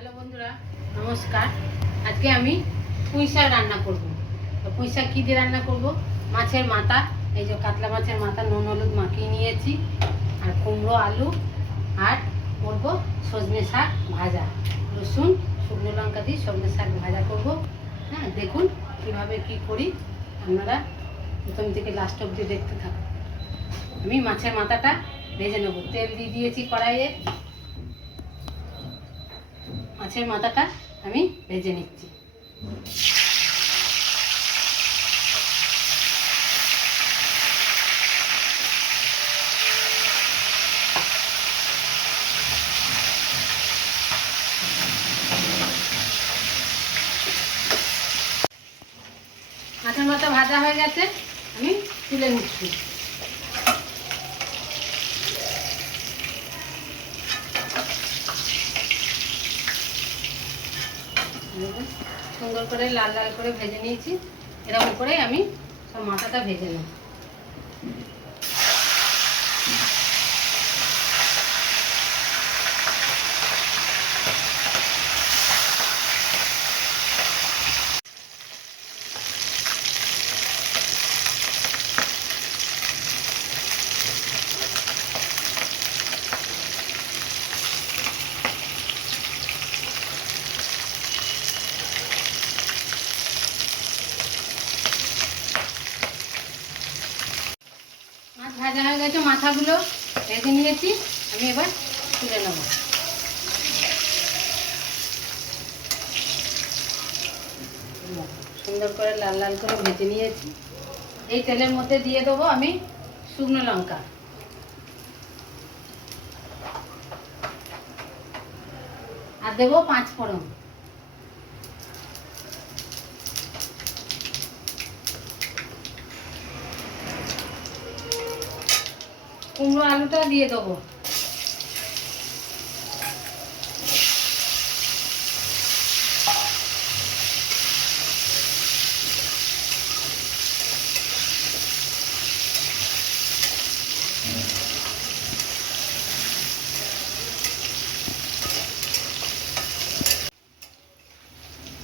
Hello বন্ধুরা, নমস্কার। আজকে আমি পুঁই শাক রান্না করব। তো পুঁই শাক কী দিয়ে রান্না করব? মাছের মাথা, এই যে কাতলা মাছের মাথা নুন হলুদ মাখিয়ে নিয়েছি, আর কুমড়ো আলু, আর করব সজনে শাক ভাজা, রসুন শুকনো লঙ্কা দিয়ে সজনে শাক ভাজা করব। হ্যাঁ, দেখুন কীভাবে কি করি, আপনারা প্রথম থেকে লাস্ট অবধি দেখতে থাকুন। আমি মাছের মাথাটা ভেজে নেব। তেল দিয়ে দিয়েছি কড়াইয়ে, মাছের মাথাটা আমি ভেজে নিচ্ছি। মাছের মাথা ভাজা হয়ে গেছে, আমি তুলে নিচ্ছি। সুন্দর করে লাল লাল করে ভেজে নিয়েছি। এরকম করে আমি সব মাথাটা ভেজে নেব। মাছ ভাজা হয়ে গেছে, মাথাগুলো ভেজে নিয়েছি, আমি এবার তুলে নেব। সুন্দর করে লাল লাল করে ভেজে নিয়েছি। এই তেলের মধ্যে দিয়ে দেবো আমি শুকনো লঙ্কা, আর দেবো 5 ফোড়ন। কুমড়ো আলুটা দিয়ে দেবো।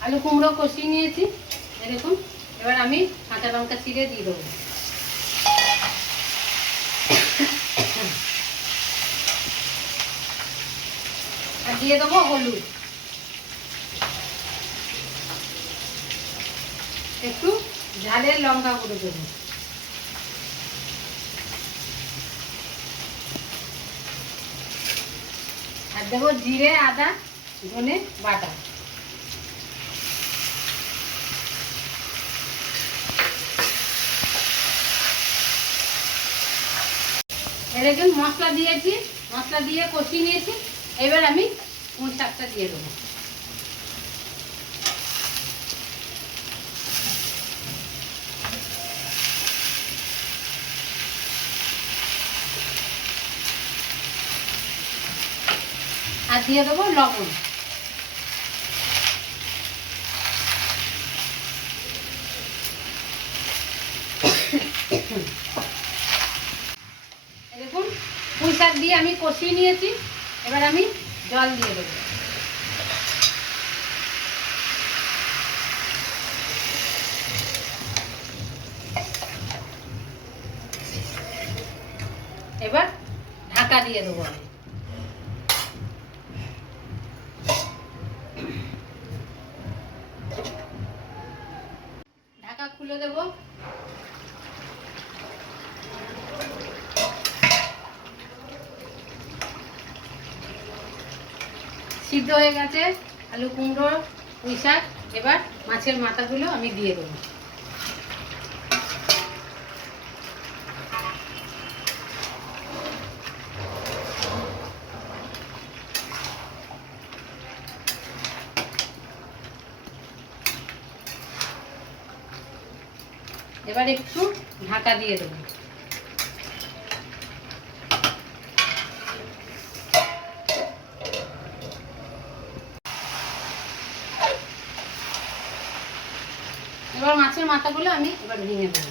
আলু কুমড়ো কষিয়ে নিয়েছি, দেখুন। এবার আমি কাঁচা লঙ্কা চিড়ে দিয়ে দেবো। আর দিয়ে দেবো হলুদ, একটু ঝালের লঙ্কা গুঁড়ো দেবো, আর দেবো জিরে আদা ধনে বাটা। এরকম মশলা দিয়েছি, মশলা দিয়ে কষিয়ে নিয়েছি। এবার আমি পুঁই শাকটা দিয়ে দেবো। আর দিয়ে দেবো লবণ। দেখুন পুঁই শাক দিয়ে আমি কষিয়ে নিয়েছি। এবার আমি জল দিয়ে দেবো। এবার ঢাকা দিয়ে দেবো আমি। ঢাকা খুলে দেবো। সিদ্ধ হয়ে গেছে আলু কুমড়ো পুঁই শাক। এবার মাছের মাথাগুলো আমি দিয়ে দেবো। এবার একটু ঢাকা দিয়ে দেবো। এবার মাছের মাথাগুলো আমি এবার ভেঙে দেবো।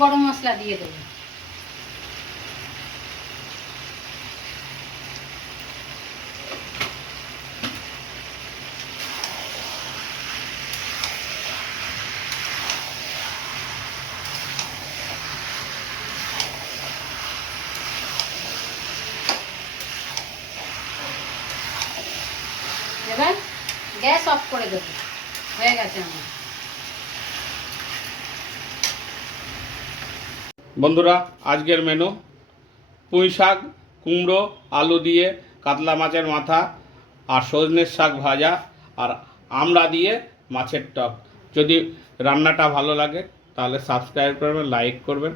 গরম মশলা দিয়ে দেবো। এবার গ্যাস অফ করে দেবো। হয়ে গেছে আমার। বন্ধুরা, আজকের মেনু পুঁই শাক, কুমড়ো, আলু দিয়ে কাতলা মাছের মাথা আর সজনের শাক ভাজা আর আমড়া দিয়ে মাছের টক। যদি রান্নাটা ভালো লাগে তাহলে সাবস্ক্রাইব করবেন, লাইক করবেন।